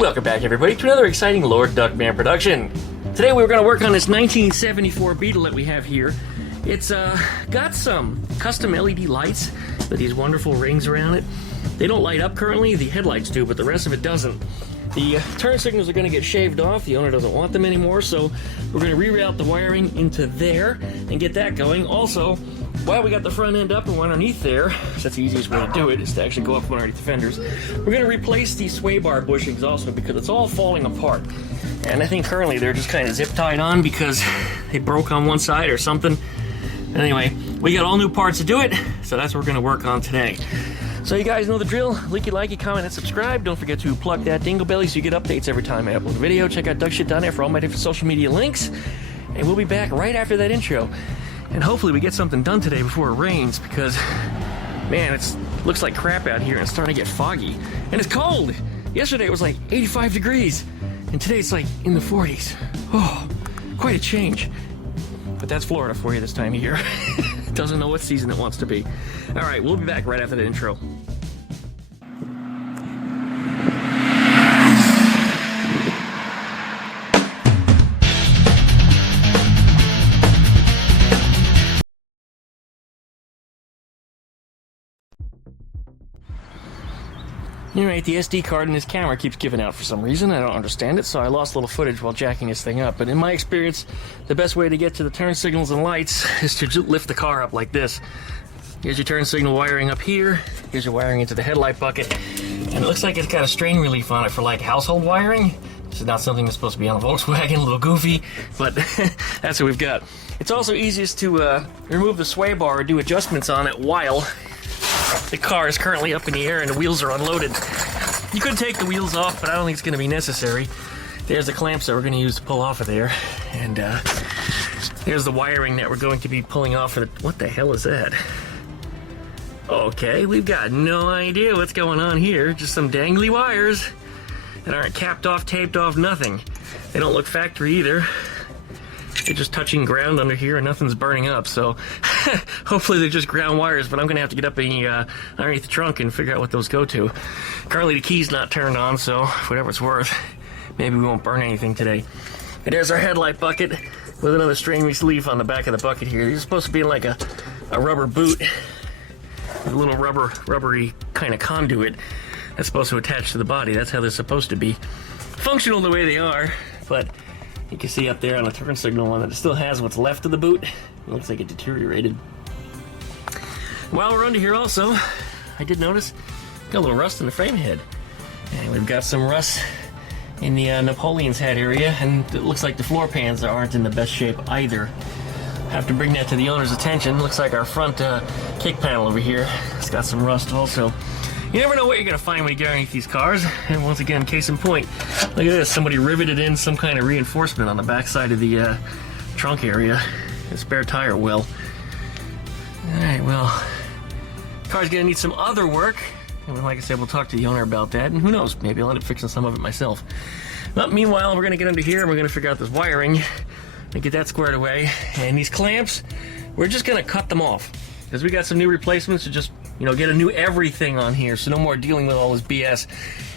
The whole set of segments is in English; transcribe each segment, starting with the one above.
Welcome back, everybody, to another exciting Lord Duckman production. Today we're going to work on this 1974 Beetle that we have here. It's got some custom LED lights with these wonderful rings around it. They don't light up currently, the headlights do, but the rest of it doesn't. The turn signals are going to get shaved off. The owner doesn't want them anymore, so we're going to reroute the wiring into there and get that going. Also, while we got the front end up and one underneath there, that's the easiest way to do it, is to actually go up underneath the fenders. We're going to replace the sway bar bushings also because it's all falling apart. And I think currently they're just kind of zip tied on because they broke on one side or something. Anyway, we got all new parts to do it, so that's what we're going to work on today. So you guys know the drill. Like, comment, and subscribe. Don't forget to plug that dingle belly so you get updates every time I upload a video. Check out duckshit.net for all my different social media links. And we'll be back right after that intro. And hopefully we get something done today before it rains because, man, it looks like crap out here and it's starting to get foggy. And it's cold. Yesterday it was like 85 degrees. And today it's like in the 40s. Oh, quite a change. But that's Florida for you this time of year. Doesn't know what season it wants to be. All right, we'll be back right after the intro. Alright, the SD card in his camera keeps giving out for some reason. I don't understand it, so I lost a little footage while jacking this thing up. But in my experience, the best way to get to the turn signals and lights is to lift the car up like this. Here's your turn signal wiring up here. Here's your wiring into the headlight bucket. And it looks like it's got a strain relief on it for like household wiring. This is not something that's supposed to be on a Volkswagen, a little goofy, but that's what we've got. It's also easiest to remove the sway bar or do adjustments on it while the car is currently up in the air and the wheels are unloaded. You could take the wheels off, but I don't think it's going to be necessary. There's the clamps that we're going to use to pull off of there. And there's the wiring that we're going to be pulling off of the... What the hell is that? Okay, we've got no idea what's going on here. Just some dangly wires that aren't capped off, taped off, nothing. They don't look factory either. They're just touching ground under here and nothing's burning up, so hopefully they're just ground wires, but I'm going to have to get up underneath the trunk and figure out what those go to. Currently the key's not turned on, so for whatever it's worth, maybe we won't burn anything today. And there's our headlight bucket with another strain relief on the back of the bucket here. These are supposed to be like a rubber boot, a little rubbery kind of conduit that's supposed to attach to the body. That's how they're supposed to be. Functional the way they are, but you can see up there on the turn signal one that it still has what's left of the boot. It looks like it deteriorated. While we're under here also, I did notice got a little rust in the frame head. And we've got some rust in the Napoleon's head area, and it looks like the floor pans aren't in the best shape either. Have to bring that to the owner's attention. Looks like our front kick panel over here has got some rust also. You never know what you're going to find when you get underneath these cars. And once again, case in point, look at this. Somebody riveted in some kind of reinforcement on the back side of the trunk area. A spare tire well. Alright, well, car's going to need some other work. And like I said, we'll talk to the owner about that. And who knows, maybe I'll end up fixing some of it myself. But meanwhile, we're going to get under here and we're going to figure out this wiring and get that squared away. And these clamps, we're just going to cut them off. Because we got some new replacements to just, get a new everything on here, so no more dealing with all this BS.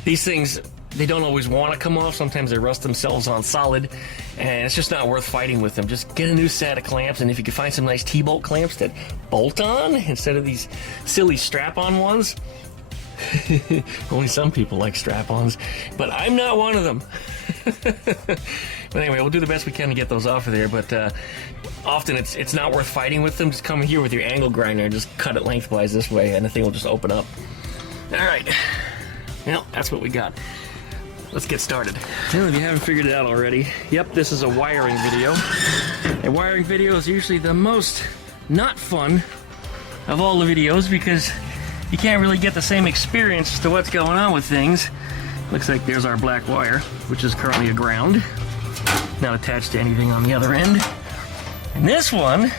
These things, they don't always want to come off. Sometimes they rust themselves on solid, and it's just not worth fighting with them. Just get a new set of clamps, and if you can find some nice T-bolt clamps that bolt on instead of these silly strap-on ones. Only some people like strap-ons, but I'm not one of them. But anyway, we'll do the best we can to get those off of there, but often it's not worth fighting with them. Just come here with your angle grinder and just cut it lengthwise this way, and the thing will just open up. Alright, well, that's what we got. Let's get started. Well, if you haven't figured it out already, yep, this is a wiring video. A wiring video is usually the most not fun of all the videos because you can't really get the same experience as to what's going on with things. Looks like there's our black wire, which is currently a ground. Not attached to anything on the other end. And this one,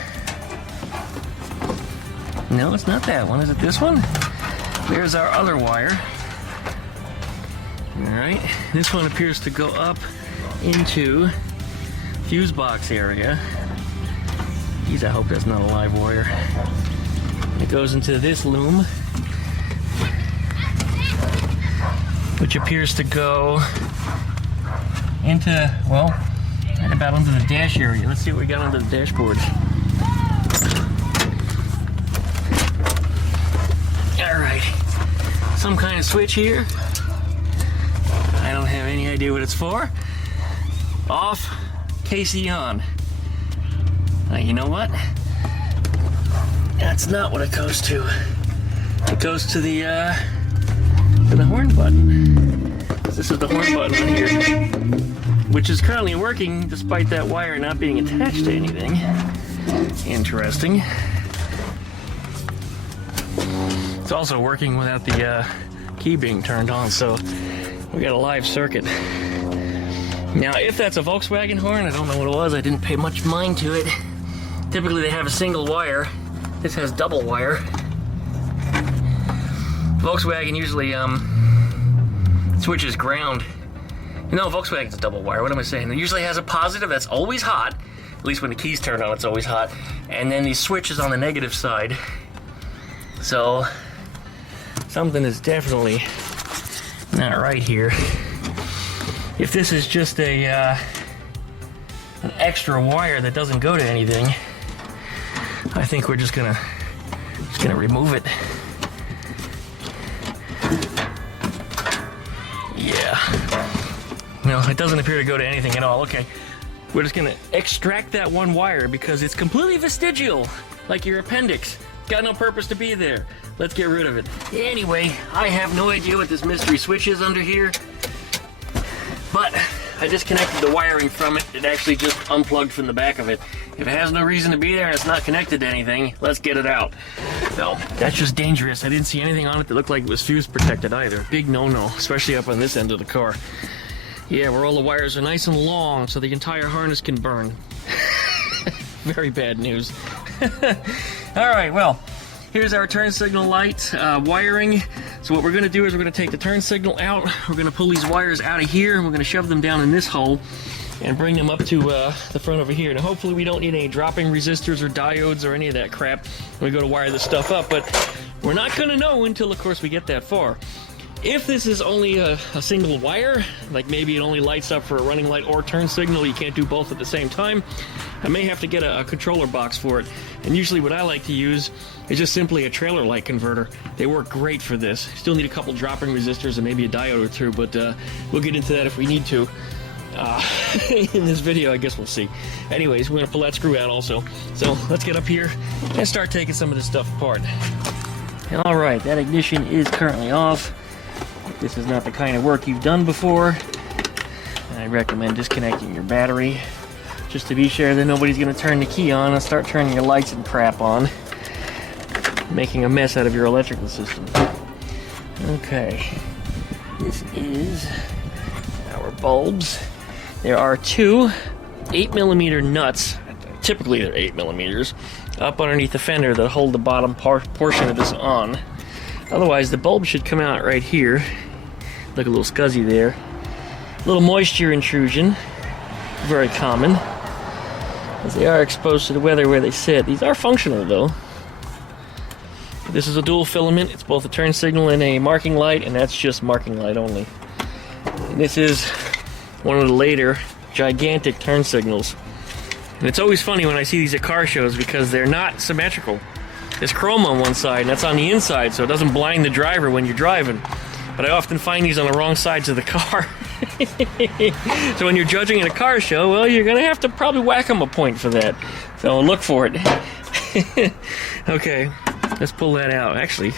no, it's not that one. Is it this one? There's our other wire. Alright, this one appears to go up into fuse box area. Geez, I hope that's not a live wire. It goes into this loom. which appears to go into, well, right about under the dash area. Let's see what we got under the dashboard. Alright, some kind of switch here. I don't have any idea what it's for. Off, KC on. You know what? That's not what it goes to. It goes to the horn button. This is the horn button on here, which is currently working despite that wire not being attached to anything. Interesting. It's also working without the key being turned on, so we got a live circuit. Now, if that's a Volkswagen horn, I don't know what it was. I didn't pay much mind to it. Typically, they have a single wire. This has double wire. Volkswagen usually switches ground. No, Volkswagen's a double wire. What am I saying? It usually has a positive that's always hot. At least when the key's turned on, it's always hot. And then the switch is on the negative side. So something is definitely not right here. If this is just an extra wire that doesn't go to anything, I think we're just gonna remove it. Yeah. No, it doesn't appear to go to anything at all. Okay. We're just gonna extract that one wire because it's completely vestigial, like your appendix. Got no purpose to be there. Let's get rid of it. Anyway, I have no idea what this mystery switch is under here, but I disconnected the wiring from it. It actually just unplugged from the back of it. If it has no reason to be there and it's not connected to anything, let's get it out. No, that's just dangerous. I didn't see anything on it that looked like it was fuse protected either. Big no-no, especially up on this end of the car. Yeah, where all the wires are nice and long so the entire harness can burn. Very bad news. All right, well, here's our turn signal light wiring. So what we're going to do is we're going to take the turn signal out. We're going to pull these wires out of here, and we're going to shove them down in this hole and bring them up to the front over here. Now, hopefully we don't need any dropping resistors or diodes or any of that crap when we go to wire this stuff up, but we're not going to know until, of course, we get that far. If this is only a single wire, like maybe it only lights up for a running light or turn signal, you can't do both at the same time, I may have to get a controller box for it. And usually what I like to use is just simply a trailer light converter. They work great for this. Still need a couple dropping resistors and maybe a diode or two, but we'll get into that if we need to. In this video, I guess we'll see. Anyways, we're going to pull that screw out also. So let's get up here and start taking some of this stuff apart. Alright, that ignition is currently off. If this is not the kind of work you've done before, I recommend disconnecting your battery just to be sure that nobody's going to turn the key on and start turning your lights and crap on, making a mess out of your electrical system. Okay, this is our bulbs. There are two 8mm nuts, typically they're 8mm, up underneath the fender that hold the bottom portion of this on. Otherwise, the bulb should come out right here. Look a little scuzzy there. A little moisture intrusion, very common, as they are exposed to the weather where they sit. These are functional though. This is a dual filament. It's both a turn signal and a marking light, and that's just marking light only. And this is one of the later gigantic turn signals. And it's always funny when I see these at car shows because they're not symmetrical. There's chrome on one side, and that's on the inside, so it doesn't blind the driver when you're driving. But I often find these on the wrong sides of the car. So when you're judging at a car show, well, you're going to have to probably whack them a point for that. So look for it. Okay, let's pull that out. Actually,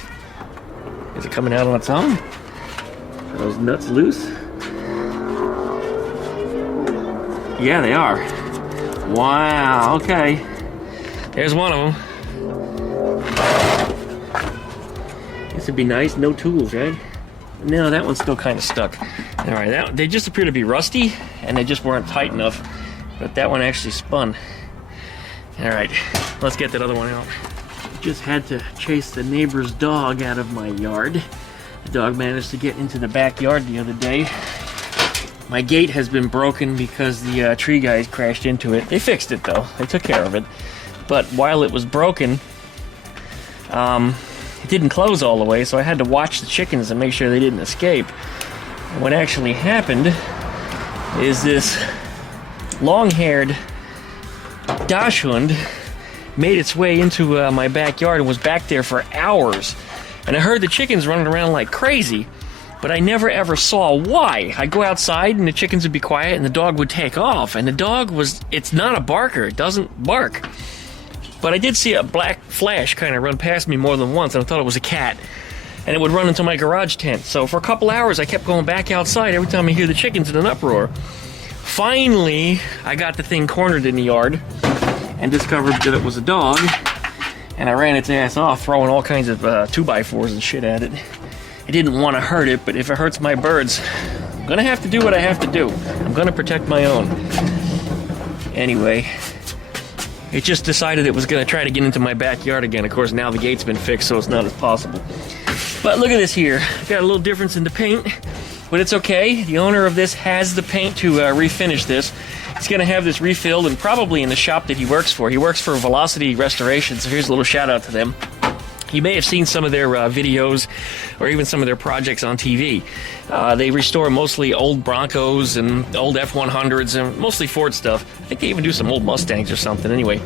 is it coming out on its own? Are those nuts loose? Yeah, they are. Wow, okay. There's one of them. This would be nice, no tools, right? No, that one's still kind of stuck. Alright, they just appear to be rusty, and they just weren't tight enough. But that one actually spun. Alright, let's get that other one out. Just had to chase the neighbor's dog out of my yard. The dog managed to get into the backyard the other day. My gate has been broken because the tree guys crashed into it. They fixed it though, they took care of it. But while it was broken, it didn't close all the way, so I had to watch the chickens and make sure they didn't escape. What actually happened is this long-haired dachshund made its way into my backyard and was back there for hours. And I heard the chickens running around like crazy, but I never ever saw why. I'd go outside and the chickens would be quiet and the dog would take off. And the dog it's not a barker, it doesn't bark. But I did see a black flash kind of run past me more than once, and I thought it was a cat. And it would run into my garage tent. So for a couple hours, I kept going back outside every time I hear the chickens in an uproar. Finally, I got the thing cornered in the yard and discovered that it was a dog. And I ran its ass off, throwing all kinds of 2x4s and shit at it. I didn't want to hurt it, but if it hurts my birds, I'm going to have to do what I have to do. I'm going to protect my own. Anyway, it just decided it was going to try to get into my backyard again. Of course, now the gate's been fixed, so it's not as possible. But look at this here. Got a little difference in the paint, but it's okay. The owner of this has the paint to refinish this. He's going to have this refilled and probably in the shop that he works for. He works for Velocity Restoration, so here's a little shout out to them. You may have seen some of their videos or even some of their projects on TV. They restore mostly old Broncos and old F-100s and mostly Ford stuff. I think they even do some old Mustangs or something. Anyway,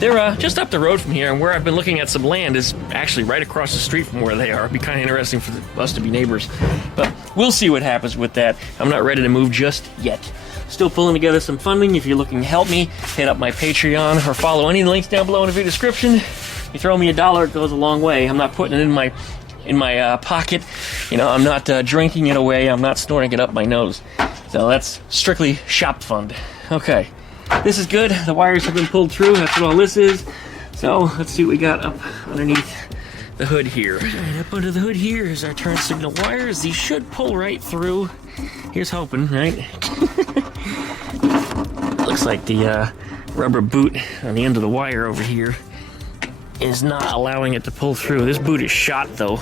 they're just up the road from here, and where I've been looking at some land is actually right across the street from where they are. It'd be kind of interesting for us to be neighbors. But we'll see what happens with that. I'm not ready to move just yet. Still pulling together some funding. If you're looking to help me, hit up my Patreon or follow any links down below in the video description. You throw me $1, it goes a long way. I'm not putting it in my pocket. You know, I'm not drinking it away. I'm not snorting it up my nose. So that's strictly shop fund. Okay, this is good. The wires have been pulled through. That's what all this is. So let's see what we got up underneath the hood here. Right up under the hood here is our turn signal wires. These should pull right through. Here's hoping, right? Looks like the rubber boot on the end of the wire over here is not allowing it to pull through. This boot is shot though,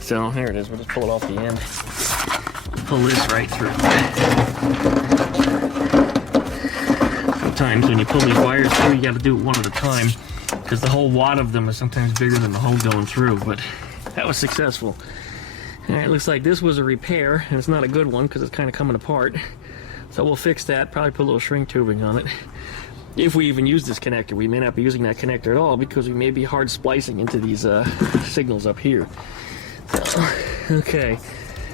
so here it is. We'll just pull it off the end. Pull this right through. Sometimes when you pull these wires through, you got to do it one at a time because the whole wad of them is sometimes bigger than the hole going through. But that was successful. All right, looks like this was a repair, and it's not a good one because it's kind of coming apart. So we'll fix that. Probably put a little shrink tubing on it. If we even use this connector, we may not be using that connector at all because we may be hard splicing into these signals up here. So, okay,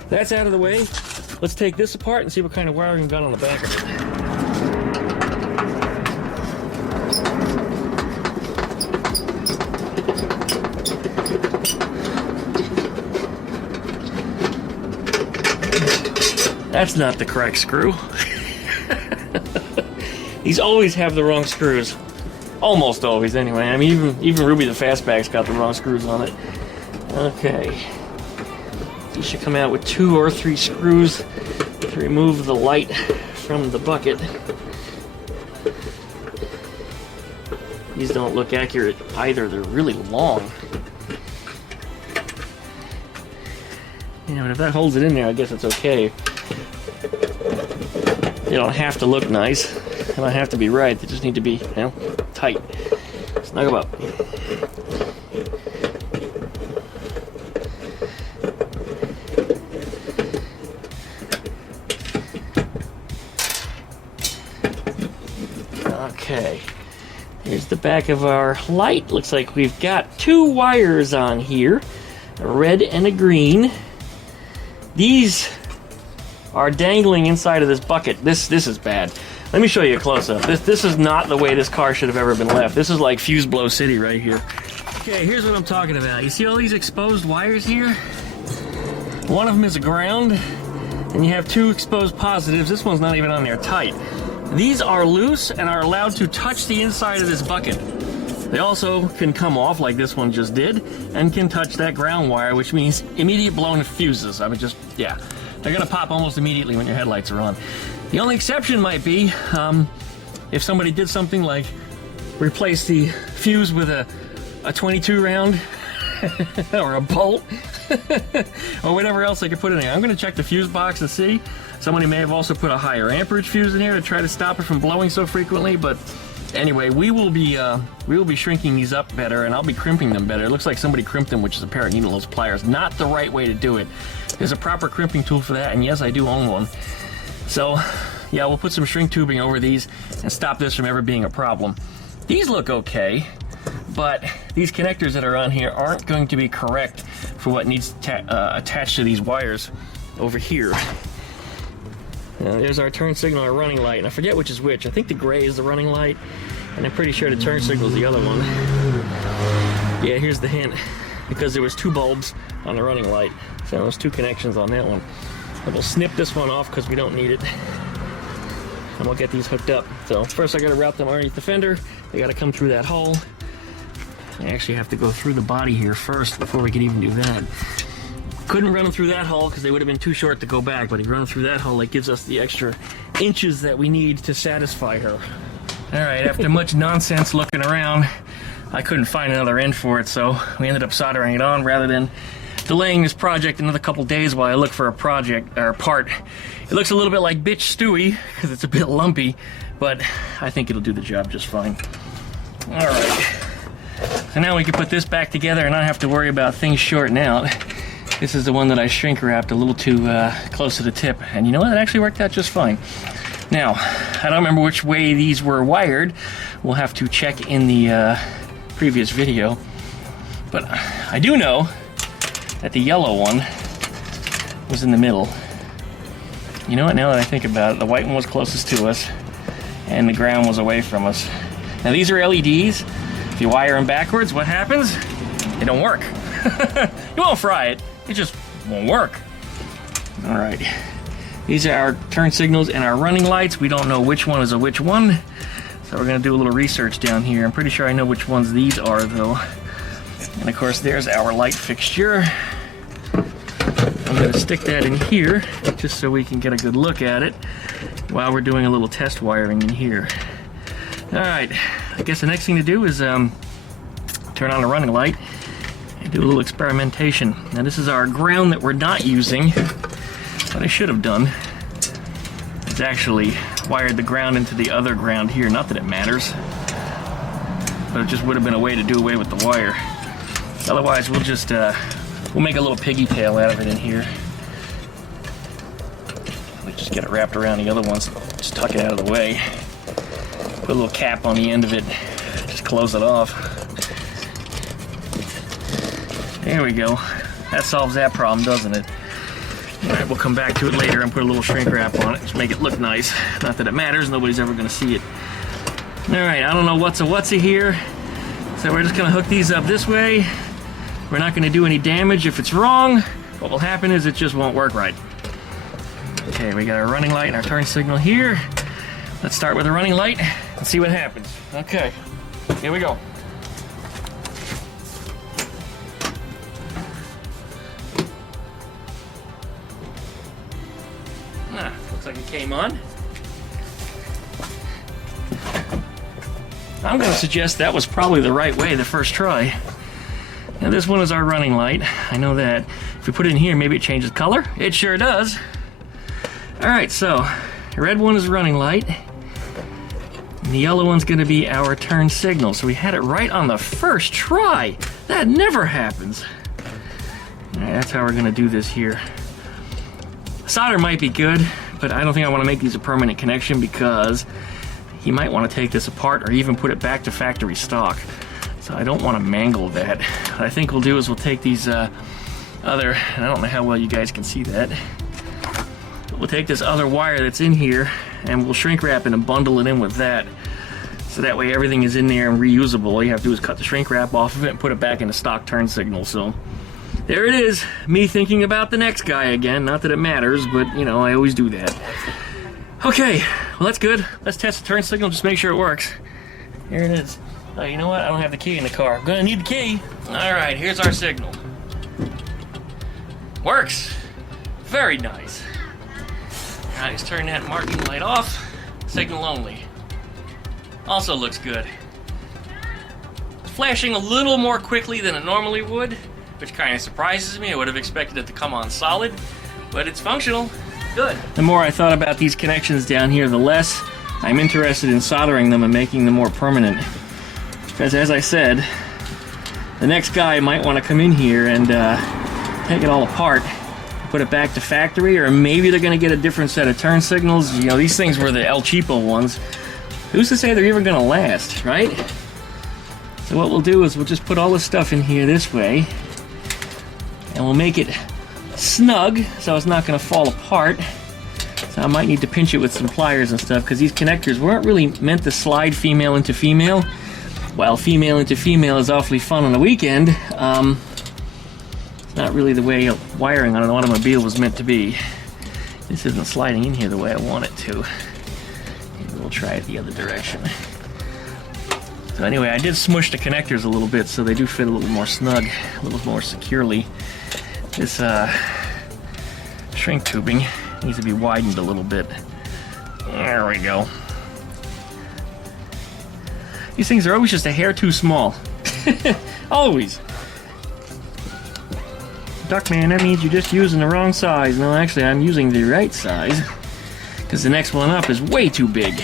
that's out of the way. Let's take this apart and see what kind of wiring we've got on the back of it. That's not the correct screw. These always have the wrong screws. Almost always, anyway. I mean, even Ruby the Fastback's got the wrong screws on it. Okay. You should come out with 2 or 3 screws to remove the light from the bucket. These don't look accurate either. They're really long. Yeah, but if that holds it in there, I guess it's okay. They don't have to look nice. They don't have to be right. They just need to be, you know, tight. Snug them up. Okay. Here's the back of our light. Looks like we've got 2 wires on here. A red and a green. These are dangling inside of this bucket. This is bad. Let me show you a close-up. This is not the way this car should have ever been left. This is like fuse blow city right here. Okay, here's what I'm talking about. You see all these exposed wires here? One of them is a ground, and you have 2 exposed positives. This one's not even on there tight. These are loose and are allowed to touch the inside of this bucket. They also can come off like this one just did, and can touch that ground wire, which means immediate blown fuses. I mean, just, yeah. They're gonna pop almost immediately when your headlights are on. The only exception might be if somebody did something like replace the fuse with a 22 round or a bolt or whatever else they could put in there. I'm gonna check the fuse box and see. Somebody may have also put a higher amperage fuse in here to try to stop it from blowing so frequently, but Anyway, we will be shrinking these up better, and I'll be crimping them better. It looks like somebody crimped them, which is a pair of needle-nose pliers. Not the right way to do it. There's a proper crimping tool for that, and yes, I do own one. So, yeah, we'll put some shrink tubing over these and stop this from ever being a problem. These look okay, but these connectors that are on here aren't going to be correct for what needs attached to these wires over here. Now, there's our turn signal, our running light, and I forget which is which. I think the gray is the running light, and I'm pretty sure the turn signal is the other one. Yeah, here's the hint, because there was 2 bulbs on the running light, so there was 2 connections on that one. And we'll snip this one off because we don't need it, and we'll get these hooked up. So first I got to route them underneath the fender. They got to come through that hole. I actually have to go through the body here first before we can even do that. Couldn't run them through that hole because they would have been too short to go back, but if you run them through that hole, it gives us the extra inches that we need to satisfy her. Alright, after much nonsense looking around, I couldn't find another end for it, so we ended up soldering it on rather than delaying this project another couple days while I look for a project or a part. It looks a little bit like bitch Stewie because it's a bit lumpy, but I think it'll do the job just fine. Alright, so now we can put this back together and not have to worry about things shorting out. This is the one that I shrink wrapped a little too close to the tip, and you know what? It actually worked out just fine. Now, I don't remember which way these were wired. We'll have to check in the previous video, but I do know that the yellow one was in the middle. You know what? Now that I think about it, the white one was closest to us, and the ground was away from us. Now these are LEDs. If you wire them backwards, what happens? They don't work. You won't fry it. It just won't work. All right. These are our turn signals and our running lights. We don't know which one is a which one, so we're gonna do a little research down here. I'm pretty sure I know which ones these are though. And of course there's our light fixture. I'm gonna stick that in here just so we can get a good look at it while we're doing a little test wiring in here. All right, I guess the next thing to do is turn on the running light and do a little experimentation. Now this is our ground that we're not using. What I should have done is actually wired the ground into the other ground here. Not that it matters, but it just would have been a way to do away with the wire. Otherwise, we'll just we'll make a little piggy tail out of it in here. We just get it wrapped around the other ones. Just tuck it out of the way. Put a little cap on the end of it. Just close it off. There we go. That solves that problem, doesn't it? Alright, we'll come back to it later and put a little shrink wrap on it. Just make it look nice. Not that it matters, nobody's ever going to see it. Alright, I don't know what's a whatsy here. So we're just going to hook these up this way. We're not going to do any damage if it's wrong. What will happen is it just won't work right. Okay, we got our running light and our turn signal here. Let's start with the running light and see what happens. Okay, here we go. Looks like it came on. I'm going to suggest that was probably the right way the first try. Now this one is our running light. I know that. If we put it in here, maybe it changes color. It sure does. Alright, so the red one is running light. And the yellow one's going to be our turn signal. So we had it right on the first try. That never happens. Alright, that's how we're going to do this here. Solder might be good, but I don't think I want to make these a permanent connection because you might want to take this apart or even put it back to factory stock. So I don't want to mangle that. What I think we'll do is we'll take these other, and I don't know how well you guys can see that, but we'll take this other wire that's in here and we'll shrink wrap it and bundle it in with that. So that way everything is in there and reusable. All you have to do is cut the shrink wrap off of it and put it back in the stock turn signal. So there it is, me thinking about the next guy again. Not that it matters, but you know, I always do that. Okay, well that's good. Let's test the turn signal, just make sure it works. Here it is. Oh, you know what? I don't have the key in the car. I'm gonna need the key. Alright, here's our signal. Works. Very nice. Alright, let's turn that marking light off. Signal only. Also looks good. It's flashing a little more quickly than it normally would, which kind of surprises me. I would have expected it to come on solid, but it's functional. Good. The more I thought about these connections down here, the less I'm interested in soldering them and making them more permanent. Because as I said, the next guy might want to come in here and take it all apart, put it back to factory, or maybe they're going to get a different set of turn signals. You know, these things were the El Cheapo ones. Who's to say they're even going to last, right? So what we'll do is we'll just put all this stuff in here this way, and we'll make it snug so it's not going to fall apart. So I might need to pinch it with some pliers and stuff, because these connectors weren't really meant to slide female into female. While female into female is awfully fun on the weekend, it's not really the way wiring on an automobile was meant to be. This isn't sliding in here the way I want it to. Maybe we'll try it the other direction. So anyway, I did smush the connectors a little bit so they do fit a little more snug, a little more securely. This shrink tubing needs to be widened a little bit. There we go. These things are always just a hair too small. Always. Duckman, that means you're just using the wrong size. No, actually, I'm using the right size, because the next one up is way too big.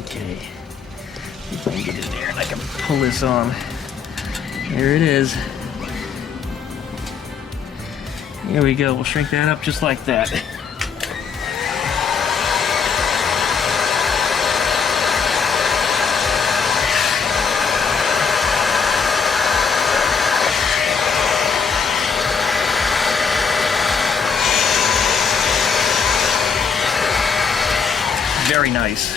Okay. If I can get in there and I can pull this on. There it is. There we go. We'll shrink that up just like that. Very nice.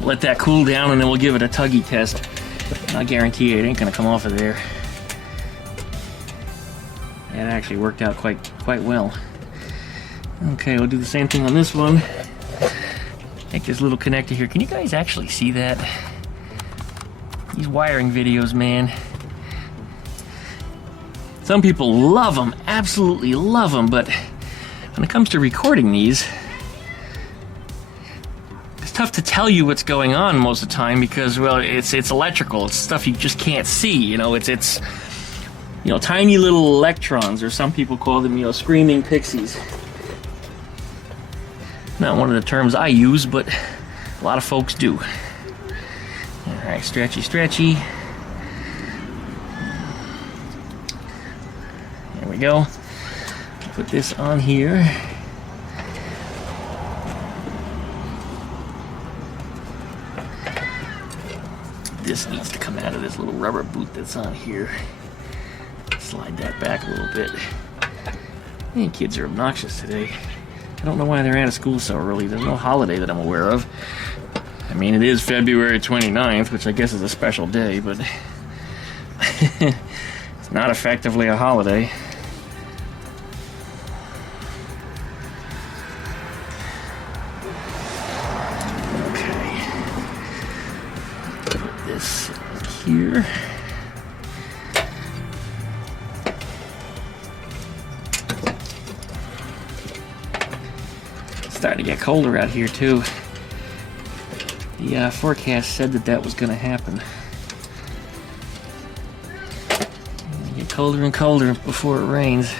Let that cool down and then we'll give it a tuggy test. I guarantee you it ain't gonna come off of there. That actually worked out quite well. Okay, we'll do the same thing on this one. Take this little connector here. Can you guys actually see that? These wiring videos, man. Some people love them, absolutely love them, but when it comes to recording these, it's tough to tell you what's going on most of the time because, well, it's electrical. It's stuff you just can't see. You know, it's you know, tiny little electrons, or some people call them, you know, screaming pixies. Not one of the terms I use, but a lot of folks do. All right, stretchy, stretchy. There we go. Put this on here. This needs to come out of this little rubber boot that's on here. Slide that back a little bit. Man, kids are obnoxious today. I don't know why they're out of school so early. There's no holiday that I'm aware of. I mean, it is February 29th, which I guess is a special day, but it's not effectively a holiday. Okay. Put this here. Starting to get colder out here too. The forecast said that was going to happen. It'll get colder and colder before it rains.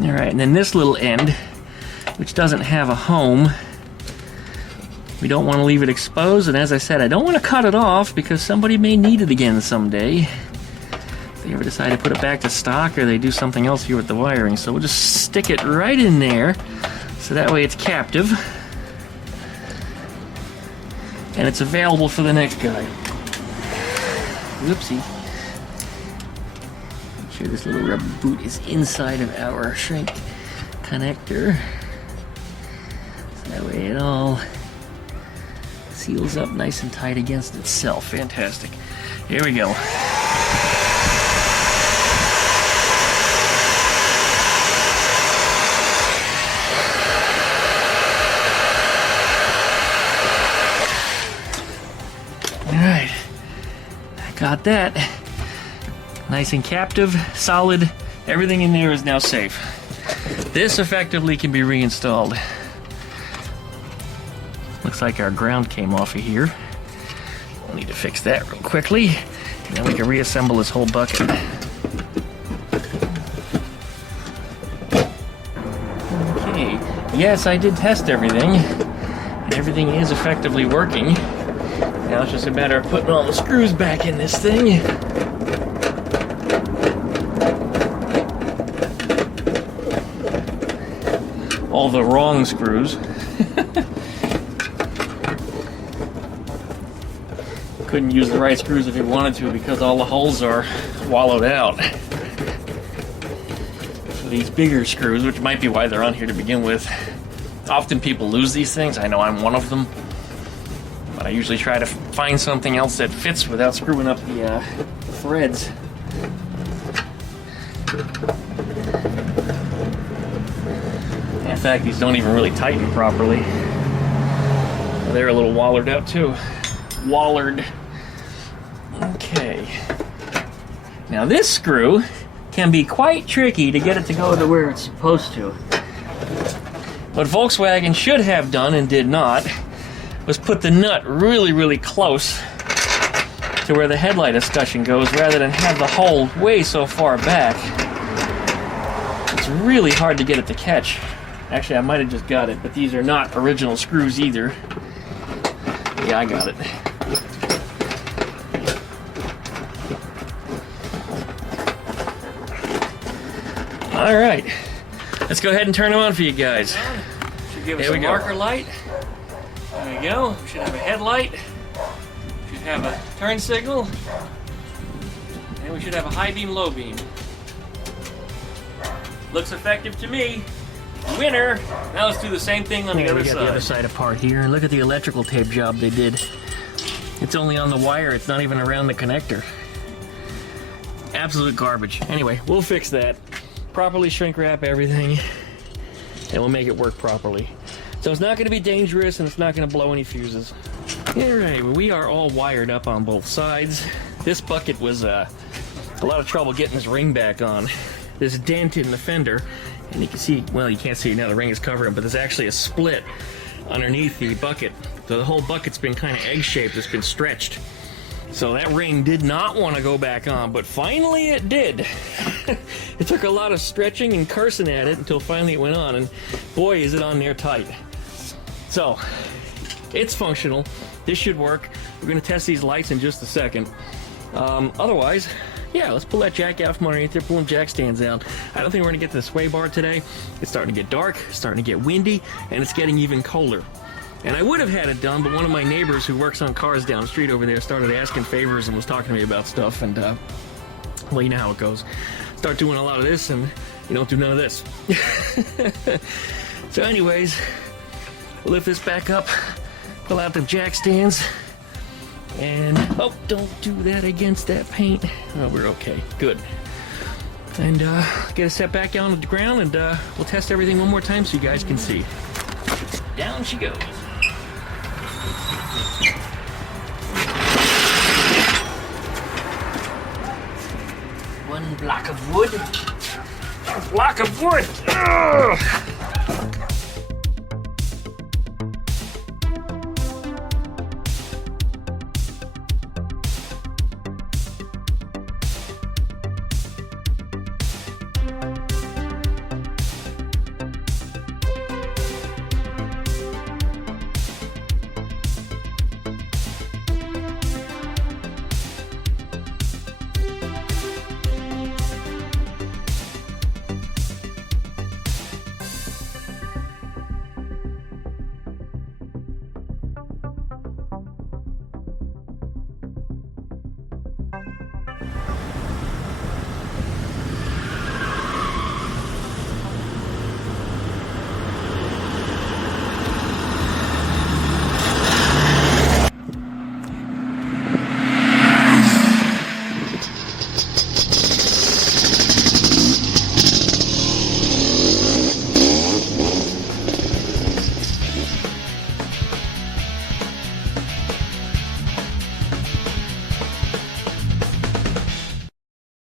All right, and then this little end, which doesn't have a home, we don't want to leave it exposed, and as I said, I don't want to cut it off because somebody may need it again someday. If they ever decide to put it back to stock or they do something else here with the wiring. So we'll just stick it right in there so that way it's captive. And it's available for the next guy. Whoopsie. Make sure this little rubber boot is inside of our shrink connector. So that way it all seals up nice and tight against itself. Fantastic. Here we go. Alright. I got that. Nice and captive, solid. Everything in there is now safe. This effectively can be reinstalled. Looks like our ground came off of here. We'll need to fix that real quickly, and then we can reassemble this whole bucket. Okay, yes, I did test everything, and everything is effectively working. Now it's just a matter of putting all the screws back in this thing. All the wrong screws. Couldn't use the right screws if you wanted to because all the holes are wallowed out. So these bigger screws, which might be why they're on here to begin with, often people lose these things. I know I'm one of them. But I usually try to find something else that fits without screwing up the threads. In fact, these don't even really tighten properly. They're a little wallered out too. Wallered. Okay. Now this screw can be quite tricky to get it to go to where it's supposed to. What Volkswagen should have done and did not was put the nut really, really close to where the headlight escutcheon goes rather than have the hole way so far back. It's really hard to get it to catch. Actually, I might have just got it, but these are not original screws either. Yeah, I got it. All right, let's go ahead and turn them on for you guys. Should give us a marker light. There we go. We should have a headlight. Should have a turn signal. And we should have a high beam, low beam. Looks effective to me. Winner! Now let's do the same thing on the other side. We got the other side apart here, and look at the electrical tape job they did. It's only on the wire, it's not even around the connector. Absolute garbage. Anyway, we'll fix that. Properly shrink wrap everything, and we'll make it work properly. So it's not going to be dangerous, and it's not going to blow any fuses. Alright, well, we are all wired up on both sides. This bucket was a lot of trouble getting this ring back on. This dent in the fender, and you can see, well, you can't see it now, the ring is covering, but there's actually a split underneath the bucket. So the whole bucket's been kind of egg-shaped, it's been stretched. So that ring did not want to go back on, but finally it did. It took a lot of stretching and cursing at it until finally it went on, and boy, is it on there tight. So, it's functional. This should work. We're going to test these lights in just a second. Otherwise, yeah, let's pull that jack out from underneath there, pull them jack stands out. I don't think we're going to get to the sway bar today. It's starting to get dark, it's starting to get windy, and it's getting even colder. And I would have had it done, but one of my neighbors who works on cars down the street over there started asking favors and was talking to me about stuff, and well, you know how it goes. Start doing a lot of this, and you don't do none of this. So anyways, we'll lift this back up, pull out the jack stands, and, oh, don't do that against that paint. Oh, we're okay, good. And get it set back down to the ground, and we'll test everything one more time so you guys can see. Down she goes. One block of wood. A block of wood! Ugh.